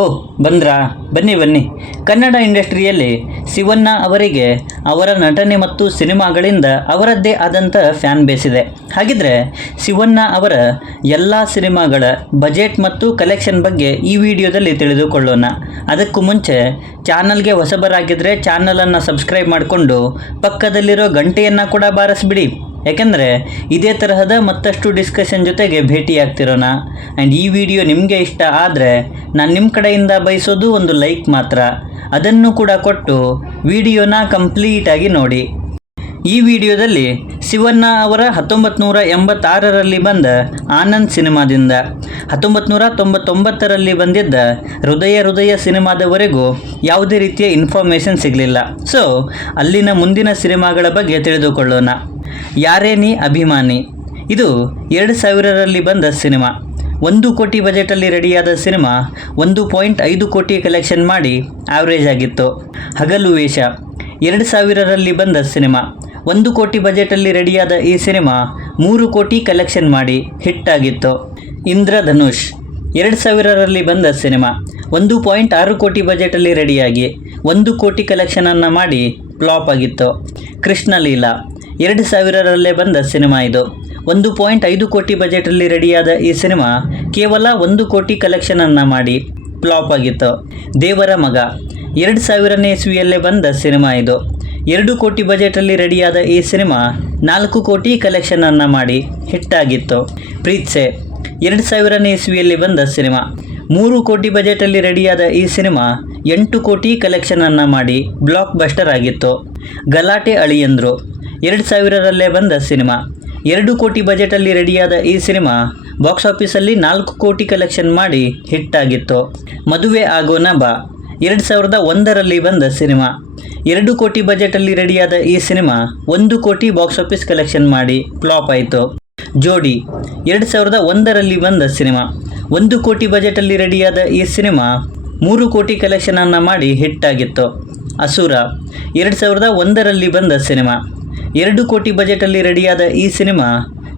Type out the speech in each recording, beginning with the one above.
ಓ ಬಂದ್ರಾ? ಬನ್ನಿ ಬನ್ನಿ. ಕನ್ನಡ ಇಂಡಸ್ಟ್ರಿಯಲ್ಲಿ ಶಿವಣ್ಣ ಅವರಿಗೆ ಅವರ ನಟನೆ ಮತ್ತು ಸಿನಿಮಾಗಳಿಂದ ಅವರದ್ದೇ ಆದಂಥ ಫ್ಯಾನ್ ಬೇಸ್ ಇದೆ. ಹಾಗಿದ್ರೆ ಶಿವಣ್ಣ ಅವರ ಎಲ್ಲ ಸಿನಿಮಾಗಳ ಬಜೆಟ್ ಮತ್ತು ಕಲೆಕ್ಷನ್ ಬಗ್ಗೆ ಈ ವಿಡಿಯೋದಲ್ಲಿ ತಿಳಿದುಕೊಳ್ಳೋಣ. ಅದಕ್ಕೂ ಮುಂಚೆ ಚಾನಲ್ಗೆ ಹೊಸಬರಾಗಿದ್ದರೆ ಚಾನಲನ್ನು ಸಬ್ಸ್ಕ್ರೈಬ್ ಮಾಡಿಕೊಂಡು ಪಕ್ಕದಲ್ಲಿರೋ ಗಂಟೆಯನ್ನು ಕೂಡ ಬಾರಿಸ್ಬಿಡಿ. ಯಾಕೆಂದರೆ ಇದೇ ತರಹದ ಮತ್ತಷ್ಟು ಡಿಸ್ಕಷನ್ ಜೊತೆಗೆ ಭೇಟಿಯಾಗ್ತಿರೋಣ. ಆ್ಯಂಡ್ ಈ ವಿಡಿಯೋ ನಿಮಗೆ ಇಷ್ಟ ಆದರೆ ನಾನು ನಿಮ್ಮ ಕಡೆಯಿಂದ ಬಯಸೋದು ಒಂದು ಲೈಕ್ ಮಾತ್ರ. ಅದನ್ನು ಕೂಡ ಕೊಟ್ಟು ವಿಡಿಯೋನ ಕಂಪ್ಲೀಟಾಗಿ ನೋಡಿ. ಈ ವಿಡಿಯೋದಲ್ಲಿ ಶಿವಣ್ಣ ಅವರ 1986ರಲ್ಲಿ ಬಂದ ಆನಂದ್ ಸಿನಿಮಾದಿಂದ 1999ರಲ್ಲಿ ಬಂದಿದ್ದ ಹೃದಯ ಸಿನಿಮಾದವರೆಗೂ ಯಾವುದೇ ರೀತಿಯ ಇನ್ಫಾರ್ಮೇಷನ್ ಸಿಗಲಿಲ್ಲ. ಸೊ ಅಲ್ಲಿನ ಮುಂದಿನ ಸಿನಿಮಾಗಳ ಬಗ್ಗೆ ತಿಳಿದುಕೊಳ್ಳೋಣ. ಯಾರೇ ನೀ ಅಭಿಮಾನಿ, ಇದು 2000ರಲ್ಲಿ ಬಂದ ಸಿನಿಮಾ. 1 ಕೋಟಿ ಬಜೆಟಲ್ಲಿ ರೆಡಿಯಾದ ಸಿನಿಮಾ 1.5 ಕೋಟಿ ಕಲೆಕ್ಷನ್ ಮಾಡಿ ಆವ್ರೇಜ್ ಆಗಿತ್ತು. ಹಗಲು ವೇಷ 2000ರಲ್ಲಿ ಬಂದ ಸಿನಿಮಾ. 1 ಕೋಟಿ ಬಜೆಟಲ್ಲಿ ರೆಡಿಯಾದ ಈ ಸಿನಿಮಾ 3 ಕೋಟಿ ಕಲೆಕ್ಷನ್ ಮಾಡಿ ಹಿಟ್ ಆಗಿತ್ತು. ಇಂದ್ರಧನುಷ್ 2000ರಲ್ಲಿ ಬಂದ ಸಿನಿಮಾ. 1.6 ಕೋಟಿ ಬಜೆಟಲ್ಲಿ ರೆಡಿಯಾಗಿ 1 ಕೋಟಿ ಕಲೆಕ್ಷನನ್ನು ಮಾಡಿ ಫ್ಲಾಪ್ ಆಗಿತ್ತು. ಕೃಷ್ಣಲೀಲಾ 2000ರಲ್ಲೇ ಬಂದ ಸಿನಿಮಾ ಇದು. 1.5 ಕೋಟಿ ಬಜೆಟಲ್ಲಿ ರೆಡಿಯಾದ ಈ ಸಿನಿಮಾ ಕೇವಲ 1 ಕೋಟಿ ಕಲೆಕ್ಷನನ್ನು ಮಾಡಿ ಫ್ಲಾಪ್ ಆಗಿತ್ತು. ದೇವರ ಮಗ 2000ನೇ ಇಸ್ವಿಯಲ್ಲೇ ಬಂದ ಸಿನಿಮಾ ಇದು. 2 ಕೋಟಿ ಬಜೆಟಲ್ಲಿ ರೆಡಿಯಾದ ಈ ಸಿನಿಮಾ 4 ಕೋಟಿ ಕಲೆಕ್ಷನನ್ನು ಮಾಡಿ ಹಿಟ್ಟಾಗಿತ್ತು. ಪ್ರೀತ್ಸೆ 2000ನೇ ಇಸ್ವಿಯಲ್ಲಿ ಬಂದ ಸಿನಿಮಾ. 3 ಕೋಟಿ ಬಜೆಟಲ್ಲಿ ರೆಡಿಯಾದ ಈ ಸಿನಿಮಾ 8 ಕೋಟಿ ಕಲೆಕ್ಷನನ್ನು ಮಾಡಿ ಬ್ಲಾಕ್ ಬಸ್ಟರ್ ಆಗಿತ್ತು. ಗಲಾಟೆ ಅಳಿಯಂದ್ರು 2000ರಲ್ಲೇ ಬಂದ ಸಿನಿಮಾ. 2 ಕೋಟಿ ಬಜೆಟಲ್ಲಿ ರೆಡಿಯಾದ ಈ ಸಿನಿಮಾ ಬಾಕ್ಸ್ ಆಫೀಸಲ್ಲಿ 4 ಕೋಟಿ ಕಲೆಕ್ಷನ್ ಮಾಡಿ ಹಿಟ್ಟಾಗಿತ್ತು. ಮದುವೆ ಆಗೋಣ ಬಾ 2001ರಲ್ಲಿ ಬಂದ ಸಿನಿಮಾ. 2 ಕೋಟಿ ಬಜೆಟಲ್ಲಿ ರೆಡಿಯಾದ ಈ ಸಿನಿಮಾ 1 ಕೋಟಿ ಬಾಕ್ಸ್ ಆಫೀಸ್ ಕಲೆಕ್ಷನ್ ಮಾಡಿ ಫ್ಲಾಪ್ ಆಯಿತು. ಜೋಡಿ 2001ರಲ್ಲಿ ಬಂದ ಸಿನಿಮಾ. 1 ಕೋಟಿ ಬಜೆಟಲ್ಲಿ ರೆಡಿಯಾದ ಈ ಸಿನಿಮಾ 3 ಕೋಟಿ ಕಲೆಕ್ಷನನ್ನು ಮಾಡಿ ಹಿಟ್ಟಾಗಿತ್ತು. ಅಸುರ 2001ರಲ್ಲಿ ಬಂದ ಸಿನಿಮಾ. 2 ಕೋಟಿ ಬಜೆಟಲ್ಲಿ ರೆಡಿಯಾದ ಈ ಸಿನಿಮಾ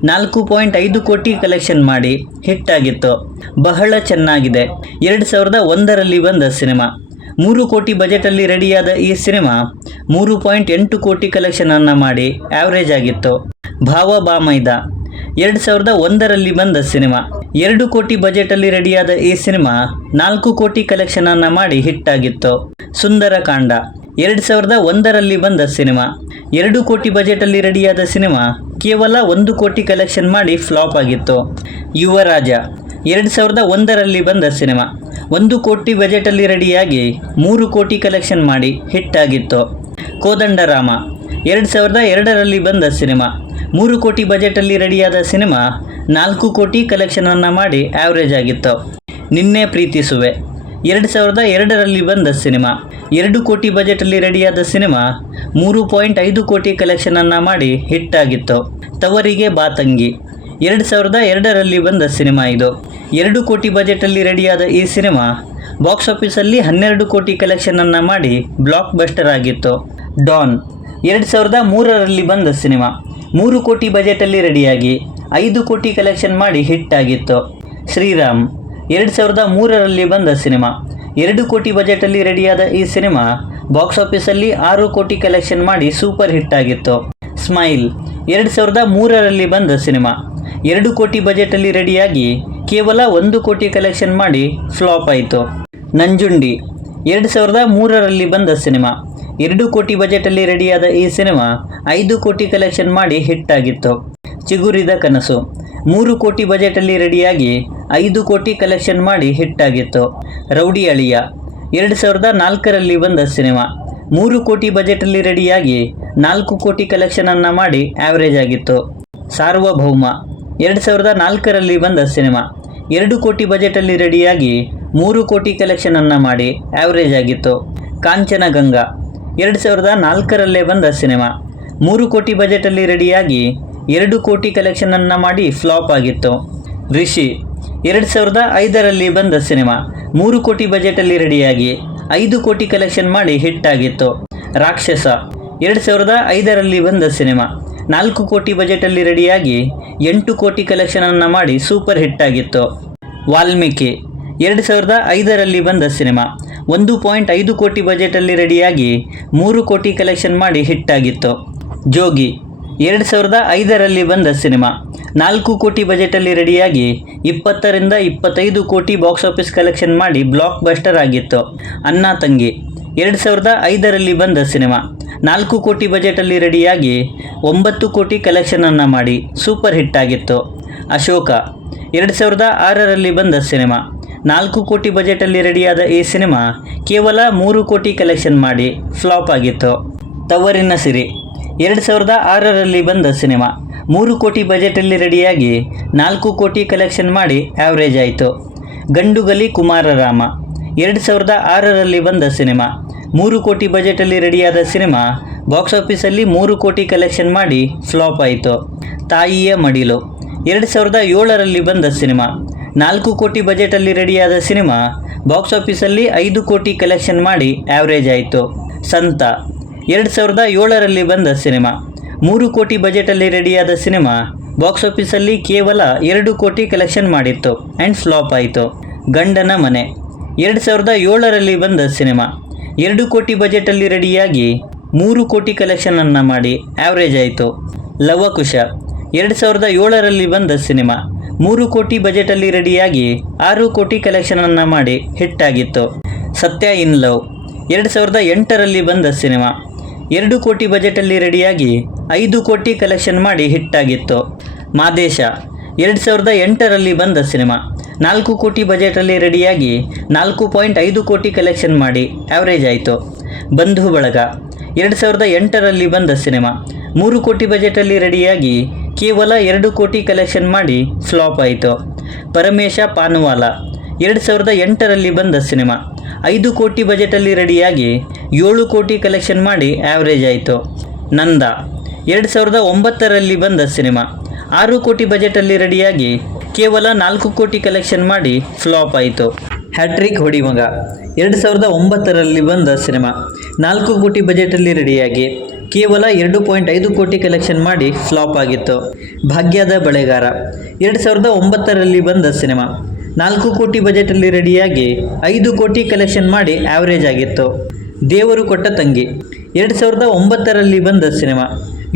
4.5 ಕೋಟಿ ಕಲೆಕ್ಷನ್ ಮಾಡಿ ಹಿಟ್ಟಾಗಿತ್ತು. ಬಹಳ ಚೆನ್ನಾಗಿದೆ 2001ರಲ್ಲಿ ಬಂದ ಸಿನಿಮಾ. 3 ಕೋಟಿ ಬಜೆಟಲ್ಲಿ ರೆಡಿಯಾದ ಈ ಸಿನಿಮಾ 3.8 ಕೋಟಿ ಕಲೆಕ್ಷನನ್ನು ಮಾಡಿ ಆವ್ರೇಜ್ ಆಗಿತ್ತು. ಭಾವ ಬಾಮೈದ 2001ರಲ್ಲಿ ಬಂದ ಸಿನಿಮಾ. 2 ಕೋಟಿ ಬಜೆಟಲ್ಲಿ ರೆಡಿಯಾದ ಈ ಸಿನಿಮಾ 4 ಕೋಟಿ ಕಲೆಕ್ಷನನ್ನು ಮಾಡಿ ಹಿಟ್ಟಾಗಿತ್ತು. ಸುಂದರಕಾಂಡ 2001ರಲ್ಲಿ ಬಂದ ಸಿನಿಮಾ. 2 ಕೋಟಿ ಬಜೆಟಲ್ಲಿ ರೆಡಿಯಾದ ಸಿನಿಮಾ ಕೇವಲ 1 ಕೋಟಿ ಕಲೆಕ್ಷನ್ ಮಾಡಿ ಫ್ಲಾಪ್ ಆಗಿತ್ತು. ಯುವರಾಜ 2001ರಲ್ಲಿ ಬಂದ ಸಿನಿಮಾ. 1 ಕೋಟಿ ಬಜೆಟಲ್ಲಿ ರೆಡಿಯಾಗಿ 3 ಕೋಟಿ ಕಲೆಕ್ಷನ್ ಮಾಡಿ ಹಿಟ್ಟಾಗಿತ್ತು. ಕೋದಂಡರಾಮ 2002ರಲ್ಲಿ ಬಂದ ಸಿನಿಮಾ. 3 ಕೋಟಿ ಬಜೆಟಲ್ಲಿ ರೆಡಿಯಾದ ಸಿನಿಮಾ 4 ಕೋಟಿ ಕಲೆಕ್ಷನನ್ನು ಮಾಡಿ ಆವ್ರೇಜ್ ಆಗಿತ್ತು. ನಿನ್ನೆ ಪ್ರೀತಿಸುವೆ 2002ರಲ್ಲಿ ಬಂದ ಸಿನಿಮಾ. 2 ಕೋಟಿ ಬಜೆಟಲ್ಲಿ ರೆಡಿಯಾದ ಸಿನಿಮಾ 3.5 ಕೋಟಿ ಕಲೆಕ್ಷನನ್ನು ಮಾಡಿ ಹಿಟ್ಟಾಗಿತ್ತು. ತವರಿಗೆ ಬಾತಂಗಿ 2002ರಲ್ಲಿ ಬಂದ ಸಿನಿಮಾ ಇದು. 2 ಕೋಟಿ ಬಜೆಟಲ್ಲಿ ರೆಡಿಯಾದ ಈ ಸಿನಿಮಾ ಬಾಕ್ಸ್ ಆಫೀಸಲ್ಲಿ 12 ಕೋಟಿ ಕಲೆಕ್ಷನನ್ನು ಮಾಡಿ ಬ್ಲಾಕ್ ಬಸ್ಟರ್ ಆಗಿತ್ತು. ಡಾನ್ 2003ರಲ್ಲಿ ಬಂದ ಸಿನಿಮಾ. 3 ಕೋಟಿ ಬಜೆಟಲ್ಲಿ ರೆಡಿಯಾಗಿ 5 ಕೋಟಿ ಕಲೆಕ್ಷನ್ ಮಾಡಿ ಹಿಟ್ಟಾಗಿತ್ತು. ಶ್ರೀರಾಮ್ 2003ರಲ್ಲಿ ಬಂದ ಸಿನಿಮಾ. 2 ಕೋಟಿ ಬಜೆಟಲ್ಲಿ ರೆಡಿಯಾದ ಈ ಸಿನಿಮಾ ಬಾಕ್ಸ್ ಆಫೀಸಲ್ಲಿ 6 ಕೋಟಿ ಕಲೆಕ್ಷನ್ ಮಾಡಿ ಸೂಪರ್ ಹಿಟ್ ಆಗಿತ್ತು. ಸ್ಮೈಲ್ 2003ರಲ್ಲಿ ಬಂದ ಸಿನಿಮಾ. 2 ಕೋಟಿ ಬಜೆಟಲ್ಲಿ ರೆಡಿಯಾಗಿ ಕೇವಲ 1 ಕೋಟಿ ಕಲೆಕ್ಷನ್ ಮಾಡಿ ಫ್ಲಾಪ್ ಆಯಿತು. ನಂಜುಂಡಿ 2003ರಲ್ಲಿ ಬಂದ ಸಿನಿಮಾ. 2 ಕೋಟಿ ಬಜೆಟಲ್ಲಿ ರೆಡಿಯಾದ ಈ ಸಿನಿಮಾ 5 ಕೋಟಿ ಕಲೆಕ್ಷನ್ ಮಾಡಿ ಹಿಟ್ಟಾಗಿತ್ತು. ಚಿಗುರಿದ ಕನಸು 3 ಕೋಟಿ ಬಜೆಟಲ್ಲಿ ರೆಡಿಯಾಗಿ 5 ಕೋಟಿ ಕಲೆಕ್ಷನ್ ಮಾಡಿ ಹಿಟ್ಟಾಗಿತ್ತು. ರೌಡಿ ಅಳಿಯ 2004ರಲ್ಲಿ ಬಂದ ಸಿನಿಮಾ. 3 ಕೋಟಿ ಬಜೆಟಲ್ಲಿ ರೆಡಿಯಾಗಿ 4 ಕೋಟಿ ಕಲೆಕ್ಷನನ್ನು ಮಾಡಿ ಆವ್ರೇಜ್ ಆಗಿತ್ತು. ಸಾರ್ವಭೌಮ 2004ರಲ್ಲಿ ಬಂದ ಸಿನಿಮಾ. 2 ಕೋಟಿ ಬಜೆಟಲ್ಲಿ ರೆಡಿಯಾಗಿ 3 ಕೋಟಿ ಕಲೆಕ್ಷನನ್ನು ಮಾಡಿ ಆವ್ರೇಜ್ ಆಗಿತ್ತು. ಕಾಂಚನಗಂಗಾ 2004ರಲ್ಲೇ ಬಂದ ಸಿನಿಮಾ. 3 ಕೋಟಿ ಬಜೆಟಲ್ಲಿ ರೆಡಿಯಾಗಿ 2 ಕೋಟಿ ಕಲೆಕ್ಷನನ್ನು ಮಾಡಿ ಫ್ಲಾಪ್ ಆಗಿತ್ತು. ರಿಷಿ 2005ರಲ್ಲಿ ಬಂದ ಸಿನಿಮಾ. 3 ಕೋಟಿ ಬಜೆಟಲ್ಲಿ ರೆಡಿಯಾಗಿ 5 ಕೋಟಿ ಕಲೆಕ್ಷನ್ ಮಾಡಿ ಹಿಟ್ ಆಗಿತ್ತು. ರಾಕ್ಷಸ 2005ರಲ್ಲಿ ಬಂದ ಸಿನಿಮಾ. 4 ಕೋಟಿ ಬಜೆಟಲ್ಲಿ ರೆಡಿಯಾಗಿ 8 ಕೋಟಿ ಕಲೆಕ್ಷನನ್ನು ಮಾಡಿ ಸೂಪರ್ ಹಿಟ್ ಆಗಿತ್ತು. ವಾಲ್ಮೀಕಿ 2005ರಲ್ಲಿ ಬಂದ ಸಿನಿಮಾ 1.5 ಕೋಟಿ ಬಜೆಟಲ್ಲಿ ರೆಡಿಯಾಗಿ 3 ಕೋಟಿ ಕಲೆಕ್ಷನ್ ಮಾಡಿ ಹಿಟ್ ಆಗಿತ್ತು. ಜೋಗಿ 2005ರಲ್ಲಿ ಬಂದ ಸಿನಿಮಾ 4 ಕೋಟಿ ಬಜೆಟಲ್ಲಿ ರೆಡಿಯಾಗಿ 20 ರಿಂದ 25 ಕೋಟಿ ಬಾಕ್ಸ್ ಆಫೀಸ್ ಕಲೆಕ್ಷನ್ ಮಾಡಿ ಬ್ಲಾಕ್ ಬಸ್ಟರ್ ಆಗಿತ್ತು. ಅಣ್ಣ ತಂಗಿ 2005ರಲ್ಲಿ ಬಂದ ಸಿನಿಮಾ 4 ಕೋಟಿ ಬಜೆಟಲ್ಲಿ ರೆಡಿಯಾಗಿ 9 ಕೋಟಿ ಕಲೆಕ್ಷನನ್ನು ಮಾಡಿ ಸೂಪರ್ ಹಿಟ್ ಆಗಿತ್ತು. ಅಶೋಕ 2006ರಲ್ಲಿ ಬಂದ ಸಿನಿಮಾ 4 ಕೋಟಿ ಬಜೆಟಲ್ಲಿ ರೆಡಿಯಾದ ಈ ಸಿನಿಮಾ ಕೇವಲ 3 ಕೋಟಿ ಕಲೆಕ್ಷನ್ ಮಾಡಿ ಫ್ಲಾಪ್ ಆಗಿತ್ತು. ತವರಿನ ಸಿರಿ 2006ರಲ್ಲಿ ಬಂದ ಸಿನಿಮಾ 3 ಕೋಟಿ ಬಜೆಟಲ್ಲಿ ರೆಡಿಯಾಗಿ 4 ಕೋಟಿ ಕಲೆಕ್ಷನ್ ಮಾಡಿ ಆ್ಯಾವ್ರೇಜ್ ಆಯಿತು. ಗಂಡುಗಲಿ ಕುಮಾರರಾಮ 2006ರಲ್ಲಿ ಬಂದ ಸಿನಿಮಾ 3 ಕೋಟಿ ಬಜೆಟಲ್ಲಿ ರೆಡಿಯಾದ ಸಿನಿಮಾ ಬಾಕ್ಸ್ ಆಫೀಸಲ್ಲಿ 3 ಕೋಟಿ ಕಲೆಕ್ಷನ್ ಮಾಡಿ ಫ್ಲಾಪ್ ಆಯಿತು. ತಾಯಿಯ ಮಡಿಲು 2007ರಲ್ಲಿ ಬಂದ ಸಿನಿಮಾ 4 ಕೋಟಿ ಬಜೆಟಲ್ಲಿ ರೆಡಿಯಾದ ಸಿನಿಮಾ ಬಾಕ್ಸ್ ಆಫೀಸಲ್ಲಿ 5 ಕೋಟಿ ಕಲೆಕ್ಷನ್ ಮಾಡಿ ಆ್ಯಾವ್ರೇಜ್ ಆಯಿತು. ಸಂತ 2007ರಲ್ಲಿ ಬಂದ ಸಿನಿಮಾ 3 ಕೋಟಿ ಬಜೆಟಲ್ಲಿ ರೆಡಿಯಾದ ಸಿನಿಮಾ ಬಾಕ್ಸ್ ಆಫೀಸಲ್ಲಿ ಕೇವಲ 2 ಕೋಟಿ ಕಲೆಕ್ಷನ್ ಮಾಡಿತ್ತು ಆ್ಯಂಡ್ ಫ್ಲಾಪ್ ಆಯಿತು. ಗಂಡನ ಮನೆ 2007ರಲ್ಲಿ ಬಂದ ಸಿನಿಮಾ 2 ಕೋಟಿ ಬಜೆಟಲ್ಲಿ ರೆಡಿಯಾಗಿ 3 ಕೋಟಿ ಕಲೆಕ್ಷನನ್ನು ಮಾಡಿ ಆ್ಯಾವ್ರೇಜ್ ಆಯಿತು. ಲವಕುಶ 2007ರಲ್ಲಿ ಬಂದ ಸಿನಿಮಾ 3 ಕೋಟಿ ಬಜೆಟಲ್ಲಿ ರೆಡಿಯಾಗಿ 6 ಕೋಟಿ ಕಲೆಕ್ಷನನ್ನು ಮಾಡಿ ಹಿಟ್ ಆಗಿತ್ತು. ಸತ್ಯ ಇನ್ ಲವ್ 2008ರಲ್ಲಿ ಬಂದ ಸಿನಿಮಾ 2 ಕೋಟಿ ಬಜೆಟಲ್ಲಿ ರೆಡಿಯಾಗಿ 5 ಕೋಟಿ ಕಲೆಕ್ಷನ್ ಮಾಡಿ ಹಿಟ್ ಆಗಿತ್ತು. ಮಾದೇಶ 2008ರಲ್ಲಿ ಬಂದ ಸಿನಿಮಾ 4 ಕೋಟಿ ಬಜೆಟಲ್ಲಿ ರೆಡಿಯಾಗಿ 4.5 ಕೋಟಿ ಕಲೆಕ್ಷನ್ ಮಾಡಿ ಆ್ಯಾವ್ರೇಜ್ ಆಯಿತು. ಬಂಧು ಬಳಗ 2008ರಲ್ಲಿ ಬಂದ ಸಿನಿಮಾ 3 ಕೋಟಿ ಬಜೆಟಲ್ಲಿ ರೆಡಿಯಾಗಿ ಕೇವಲ 2 ಕೋಟಿ ಕಲೆಕ್ಷನ್ ಮಾಡಿ ಫ್ಲಾಪ್ ಆಯಿತು. ಪರಮೇಶ ಪಾನುವಾಲ 2008ರಲ್ಲಿ ಬಂದ ಸಿನಿಮಾ 5 ಕೋಟಿ ಬಜೆಟಲ್ಲಿ ರೆಡಿಯಾಗಿ 7 ಕೋಟಿ ಕಲೆಕ್ಷನ್ ಮಾಡಿ ಆ್ಯಾವ್ರೇಜ್ ಆಯಿತು. ನಂದ 2009ರಲ್ಲಿ ಬಂದ ಸಿನಿಮಾ 6 ಕೋಟಿ ಬಜೆಟಲ್ಲಿ ರೆಡಿಯಾಗಿ ಕೇವಲ 4 ಕೋಟಿ ಕಲೆಕ್ಷನ್ ಮಾಡಿ ಫ್ಲಾಪ್ ಆಯಿತು. ಹ್ಯಾಟ್ರಿಕ್ ಹೊಡಿಮಗ 2009ರಲ್ಲಿ ಬಂದ ಸಿನಿಮಾ 4 ಕೋಟಿ ಬಜೆಟಲ್ಲಿ ರೆಡಿಯಾಗಿ ಕೇವಲ 2.5 ಕೋಟಿ ಕಲೆಕ್ಷನ್ ಮಾಡಿ ಫ್ಲಾಪ್ ಆಗಿತ್ತು. ಭಾಗ್ಯದ ಬಳೆಗಾರ 2009ರಲ್ಲಿ ಬಂದ ಸಿನಿಮಾ 4 ಕೋಟಿ ಬಜೆಟಲ್ಲಿ ರೆಡಿಯಾಗಿ 5 ಕೋಟಿ ಕಲೆಕ್ಷನ್ ಮಾಡಿ ಆ್ಯಾವ್ರೇಜ್ ಆಗಿತ್ತು. ದೇವರು ಕೊಟ್ಟ ತಂಗಿ 2009ರಲ್ಲಿ ಬಂದ ಸಿನಿಮಾ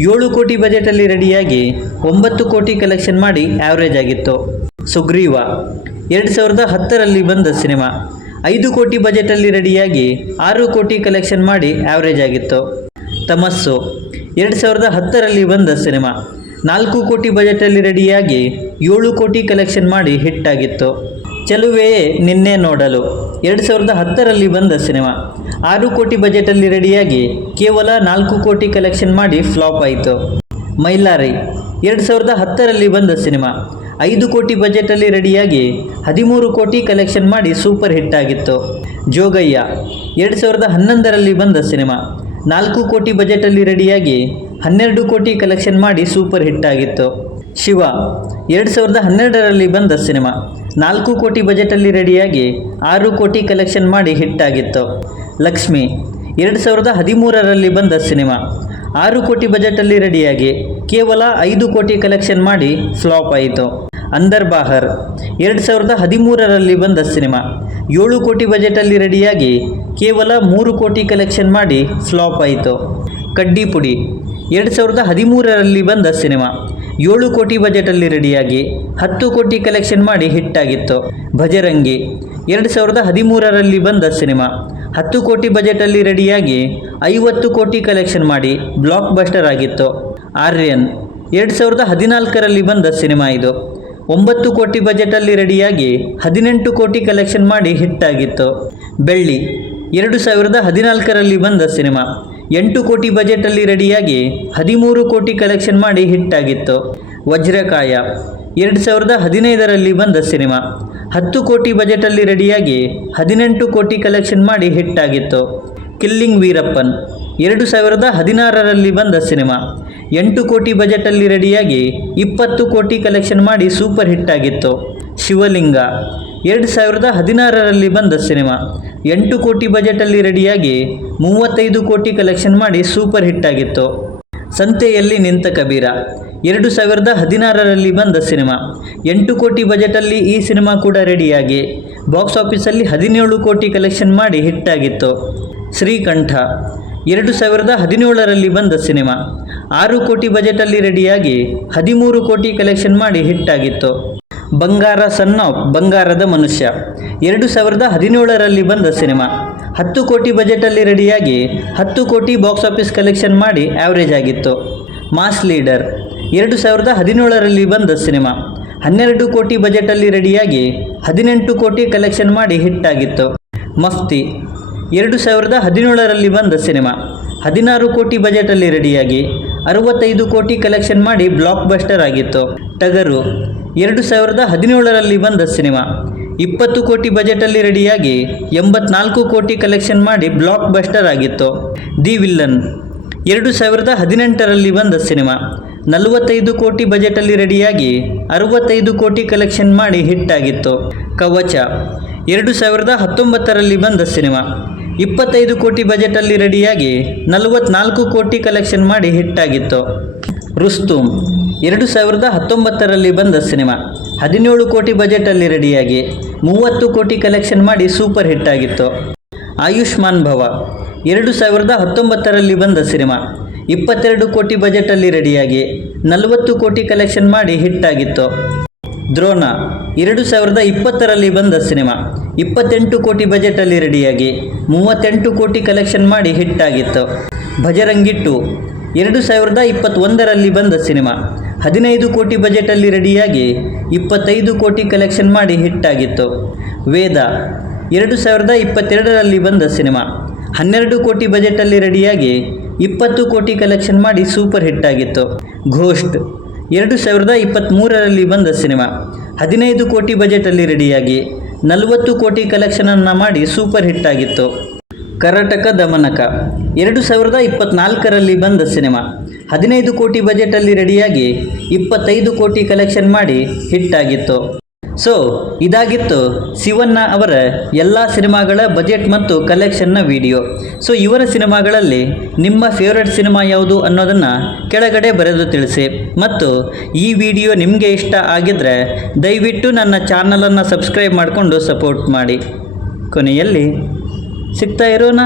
7 ಕೋಟಿ ಬಜೆಟಲ್ಲಿ ರೆಡಿಯಾಗಿ 9 ಕೋಟಿ ಕಲೆಕ್ಷನ್ ಮಾಡಿ ಆ್ಯಾವ್ರೇಜ್ ಆಗಿತ್ತು. ಸುಗ್ರೀವ 2010ರಲ್ಲಿ ಬಂದ ಸಿನಿಮಾ 5 ಕೋಟಿ ಬಜೆಟಲ್ಲಿ ರೆಡಿಯಾಗಿ 6 ಕೋಟಿ ಕಲೆಕ್ಷನ್ ಮಾಡಿ ಆ್ಯಾವ್ರೇಜ್ ಆಗಿತ್ತು. ತಮಸ್ಸು 2010ರಲ್ಲಿ ಬಂದ ಸಿನಿಮಾ 4 ಕೋಟಿ ಬಜೆಟಲ್ಲಿ ರೆಡಿಯಾಗಿ 7 ಕೋಟಿ ಕಲೆಕ್ಷನ್ ಮಾಡಿ ಹಿಟ್ ಆಗಿತ್ತು. ಚೆಲುವೆಯೇ ನಿನ್ನೆ ನೋಡಲು 2010ರಲ್ಲಿ ಬಂದ ಸಿನಿಮಾ 6 ಕೋಟಿ ಬಜೆಟಲ್ಲಿ ರೆಡಿಯಾಗಿ ಕೇವಲ 4 ಕೋಟಿ ಕಲೆಕ್ಷನ್ ಮಾಡಿ ಫ್ಲಾಪ್ ಆಯಿತು. ಮೈಲಾರಿ 2010ರಲ್ಲಿ ಬಂದ ಸಿನಿಮಾ 5 ಕೋಟಿ ಬಜೆಟಲ್ಲಿ ರೆಡಿಯಾಗಿ 13 ಕೋಟಿ ಕಲೆಕ್ಷನ್ ಮಾಡಿ ಸೂಪರ್ ಹಿಟ್ ಆಗಿತ್ತು. ಜೋಗಯ್ಯ 2011ರಲ್ಲಿ ಬಂದ ಸಿನಿಮಾ 4 ಕೋಟಿ ಬಜೆಟಲ್ಲಿ ರೆಡಿಯಾಗಿ 12 ಕೋಟಿ ಕಲೆಕ್ಷನ್ ಮಾಡಿ ಸೂಪರ್ ಹಿಟ್ ಆಗಿತ್ತು. ಶಿವ 2012ರಲ್ಲಿ ಬಂದ ಸಿನಿಮಾ 4 ಕೋಟಿ ಬಜೆಟಲ್ಲಿ ರೆಡಿಯಾಗಿ 6 ಕೋಟಿ ಕಲೆಕ್ಷನ್ ಮಾಡಿ ಹಿಟ್ ಆಗಿತ್ತು. ಲಕ್ಷ್ಮಿ 2013ರಲ್ಲಿ ಬಂದ ಸಿನಿಮಾ 6 ಕೋಟಿ ಬಜೆಟಲ್ಲಿ ರೆಡಿಯಾಗಿ ಕೇವಲ 5 ಕೋಟಿ ಕಲೆಕ್ಷನ್ ಮಾಡಿ ಫ್ಲಾಪ್ ಆಯಿತು. ಅಂದರ್ ಬಾಹರ್ 2013ರಲ್ಲಿ ಬಂದ ಸಿನಿಮಾ 7 ಕೋಟಿ ಬಜೆಟಲ್ಲಿ ರೆಡಿಯಾಗಿ ಕೇವಲ 3 ಕೋಟಿ ಕಲೆಕ್ಷನ್ ಮಾಡಿ ಫ್ಲಾಪ್ ಆಯಿತು. ಕಡ್ಡಿ ಪುಡಿ 2013ರಲ್ಲಿ ಬಂದ ಸಿನಿಮಾ 7 ಕೋಟಿ ಬಜೆಟಲ್ಲಿ ರೆಡಿಯಾಗಿ 10 ಕೋಟಿ ಕಲೆಕ್ಷನ್ ಮಾಡಿ ಹಿಟ್ ಆಗಿತ್ತು. ಭಜರಂಗಿ 2013ರಲ್ಲಿ ಬಂದ ಸಿನಿಮಾ 10 ಕೋಟಿ ಬಜೆಟಲ್ಲಿ ರೆಡಿಯಾಗಿ 50 ಕೋಟಿ ಕಲೆಕ್ಷನ್ ಮಾಡಿ ಬ್ಲಾಕ್ ಬಸ್ಟರ್ ಆಗಿತ್ತು. ಆರ್ಯನ್ 2014ರಲ್ಲಿ ಬಂದ ಸಿನಿಮಾ ಇದು 9 ಕೋಟಿ ಬಜೆಟಲ್ಲಿ ರೆಡಿಯಾಗಿ 18 ಕೋಟಿ ಕಲೆಕ್ಷನ್ ಮಾಡಿ ಹಿಟ್ ಆಗಿತ್ತು. ಬೆಳ್ಳಿ 2014ರಲ್ಲಿ ಬಂದ ಸಿನಿಮಾ 8 ಕೋಟಿ ಬಜೆಟಲ್ಲಿ ರೆಡಿಯಾಗಿ 13 ಕೋಟಿ ಕಲೆಕ್ಷನ್ ಮಾಡಿ ಹಿಟ್ ಆಗಿತ್ತು. ವಜ್ರಕಾಯ 2015ರಲ್ಲಿ ಬಂದ ಸಿನಿಮಾ 10 ಕೋಟಿ ಬಜೆಟಲ್ಲಿ ರೆಡಿಯಾಗಿ 18 ಕೋಟಿ ಕಲೆಕ್ಷನ್ ಮಾಡಿ ಹಿಟ್ ಆಗಿತ್ತು. ಕಿಲ್ಲಿಂಗ್ ವೀರಪ್ಪನ್ 2016ರಲ್ಲಿ ಬಂದ ಸಿನಿಮಾ 8 ಕೋಟಿ ಬಜೆಟಲ್ಲಿ ರೆಡಿಯಾಗಿ 20 ಕೋಟಿ ಕಲೆಕ್ಷನ್ ಮಾಡಿ ಸೂಪರ್ ಹಿಟ್ ಆಗಿತ್ತು. ಶಿವಲಿಂಗ 2016ರಲ್ಲಿ ಬಂದ ಸಿನಿಮಾ 8 ಕೋಟಿ ಬಜೆಟಲ್ಲಿ ರೆಡಿಯಾಗಿ 35 ಕೋಟಿ ಕಲೆಕ್ಷನ್ ಮಾಡಿ ಸೂಪರ್ ಹಿಟ್ ಆಗಿತ್ತು. ಸಂತೆಯಲ್ಲಿ ನಿಂತ ಕಬೀರ 2016ರಲ್ಲಿ ಬಂದ ಸಿನಿಮಾ 8 ಕೋಟಿ ಬಜೆಟಲ್ಲಿ ಈ ಸಿನಿಮಾ ಕೂಡ ರೆಡಿಯಾಗಿ ಬಾಕ್ಸ್ ಆಫೀಸಲ್ಲಿ 17 ಕೋಟಿ ಕಲೆಕ್ಷನ್ ಮಾಡಿ ಹಿಟ್ಟಾಗಿತ್ತು. ಶ್ರೀಕಂಠ 2017ರಲ್ಲಿ ಬಂದ ಸಿನಿಮಾ. 6 ಕೋಟಿ ಬಜೆಟಲ್ಲಿ ರೆಡಿಯಾಗಿ 13 ಕೋಟಿ ಕಲೆಕ್ಷನ್ ಮಾಡಿ ಹಿಟ್ಟಾಗಿತ್ತು. ಬಂಗಾರ ಸನ್ ಆಫ್ ಬಂಗಾರದ ಮನುಷ್ಯ 2017ರಲ್ಲಿ ಬಂದ ಸಿನಿಮಾ. 10 ಕೋಟಿ ಬಜೆಟಲ್ಲಿ ರೆಡಿಯಾಗಿ 10 ಕೋಟಿ ಬಾಕ್ಸ್ ಆಫೀಸ್ ಕಲೆಕ್ಷನ್ ಮಾಡಿ ಆ್ಯಾವ್ರೇಜ್ ಆಗಿತ್ತು. ಮಾಸ್ ಲೀಡರ್ 2017ರಲ್ಲಿ ಬಂದ ಸಿನಿಮಾ. 12 ಕೋಟಿ ಬಜೆಟಲ್ಲಿ ರೆಡಿಯಾಗಿ 18 ಕೋಟಿ ಕಲೆಕ್ಷನ್ ಮಾಡಿ ಹಿಟ್ಟಾಗಿತ್ತು. ಮಫ್ತಿ 2017ರಲ್ಲಿ ಬಂದ ಸಿನಿಮಾ. 16 ಕೋಟಿ ಬಜೆಟಲ್ಲಿ ರೆಡಿಯಾಗಿ 65 ಕೋಟಿ ಕಲೆಕ್ಷನ್ ಮಾಡಿ ಬ್ಲಾಕ್ ಬಸ್ಟರ್ ಆಗಿತ್ತು. ಟಗರು 2017ರಲ್ಲಿ ಬಂದ ಸಿನಿಮಾ. 20 ಕೋಟಿ ಬಜೆಟಲ್ಲಿ ರೆಡಿಯಾಗಿ 84 ಕೋಟಿ ಕಲೆಕ್ಷನ್ ಮಾಡಿ ಬ್ಲಾಕ್ ಬಸ್ಟರ್ ಆಗಿತ್ತು. ದಿ ವಿಲ್ಲನ್ 2018ರಲ್ಲಿ ಬಂದ ಸಿನಿಮಾ. 45 ಕೋಟಿ ಬಜೆಟಲ್ಲಿ ರೆಡಿಯಾಗಿ 65 ಕೋಟಿ ಕಲೆಕ್ಷನ್ ಮಾಡಿ ಹಿಟ್ಟಾಗಿತ್ತು. ಕವಚ 2019ರಲ್ಲಿ ಬಂದ ಸಿನಿಮಾ. 25 ಕೋಟಿ ಬಜೆಟಲ್ಲಿ ರೆಡಿಯಾಗಿ 44 ಕೋಟಿ ಕಲೆಕ್ಷನ್ ಮಾಡಿ ಹಿಟ್ಟಾಗಿತ್ತು. ರುಸ್ತುಮ್ 2019ರಲ್ಲಿ ಬಂದ ಸಿನಿಮಾ. 17 ಕೋಟಿ ಬಜೆಟಲ್ಲಿ ರೆಡಿಯಾಗಿ 30 ಕೋಟಿ ಕಲೆಕ್ಷನ್ ಮಾಡಿ ಸೂಪರ್ ಹಿಟ್ ಆಗಿತ್ತು. ಆಯುಷ್ಮಾನ್ ಭವ 2019ರಲ್ಲಿ ಬಂದ ಸಿನಿಮಾ. 22 ಕೋಟಿ ಬಜೆಟಲ್ಲಿ ರೆಡಿಯಾಗಿ 40 ಕೋಟಿ ಕಲೆಕ್ಷನ್ ಮಾಡಿ ಹಿಟ್ಟಾಗಿತ್ತು. ದ್ರೋಣ 2020ರಲ್ಲಿ ಬಂದ ಸಿನಿಮಾ. 28 ಕೋಟಿ ಬಜೆಟಲ್ಲಿ ರೆಡಿಯಾಗಿ 38 ಕೋಟಿ ಕಲೆಕ್ಷನ್ ಮಾಡಿ ಹಿಟ್ಟಾಗಿತ್ತು. ಭಜರಂಗಿ 2 2021ರಲ್ಲಿ ಬಂದ ಸಿನಿಮಾ. 15 ಕೋಟಿ ಬಜೆಟಲ್ಲಿ ರೆಡಿಯಾಗಿ 25 ಕೋಟಿ ಕಲೆಕ್ಷನ್ ಮಾಡಿ ಹಿಟ್ಟಾಗಿತ್ತು. ವೇದ 2022ರಲ್ಲಿ ಬಂದ ಸಿನಿಮಾ. 12 ಕೋಟಿ ಬಜೆಟಲ್ಲಿ ರೆಡಿಯಾಗಿ 20 ಕೋಟಿ ಕಲೆಕ್ಷನ್ ಮಾಡಿ ಸೂಪರ್ ಹಿಟ್ಟಾಗಿತ್ತು. ಘೋಸ್ಟ್ 2023ರಲ್ಲಿ ಬಂದ ಸಿನಿಮಾ. 15 ಕೋಟಿ ಬಜೆಟಲ್ಲಿ ರೆಡಿಯಾಗಿ 40 ಕೋಟಿ ಕಲೆಕ್ಷನನ್ನು ಮಾಡಿ ಸೂಪರ್ ಹಿಟ್ಟಾಗಿತ್ತು. ಕರಟಕ ದಮನಕ 2024ರಲ್ಲಿ ಬಂದ ಸಿನಿಮಾ. 15 ಕೋಟಿ ಬಜೆಟಲ್ಲಿ ರೆಡಿಯಾಗಿ 25 ಕೋಟಿ ಕಲೆಕ್ಷನ್ ಮಾಡಿ ಹಿಟ್ಟಾಗಿತ್ತು. ಸೊ ಇದಾಗಿತ್ತು ಶಿವಣ್ಣ ಅವರ ಎಲ್ಲ ಸಿನಿಮಾಗಳ ಬಜೆಟ್ ಮತ್ತು ಕಲೆಕ್ಷನ್ನ ವಿಡಿಯೋ. ಸೊ ಇವರ ಸಿನಿಮಾಗಳಲ್ಲಿ ನಿಮ್ಮ ಫೇವ್ರೆಟ್ ಸಿನಿಮಾ ಯಾವುದು ಅನ್ನೋದನ್ನು ಕೆಳಗಡೆ ಬರೆದು ತಿಳಿಸಿ. ಮತ್ತು ಈ ವಿಡಿಯೋ ನಿಮಗೆ ಇಷ್ಟ ಆಗಿದ್ದರೆ ದಯವಿಟ್ಟು ನನ್ನ ಚಾನಲನ್ನು ಸಬ್ಸ್ಕ್ರೈಬ್ ಮಾಡಿಕೊಂಡು ಸಪೋರ್ಟ್ ಮಾಡಿ. ಕೊನೆಯಲ್ಲಿ ಸಿಗ್ತಾ ಇರೋಣ.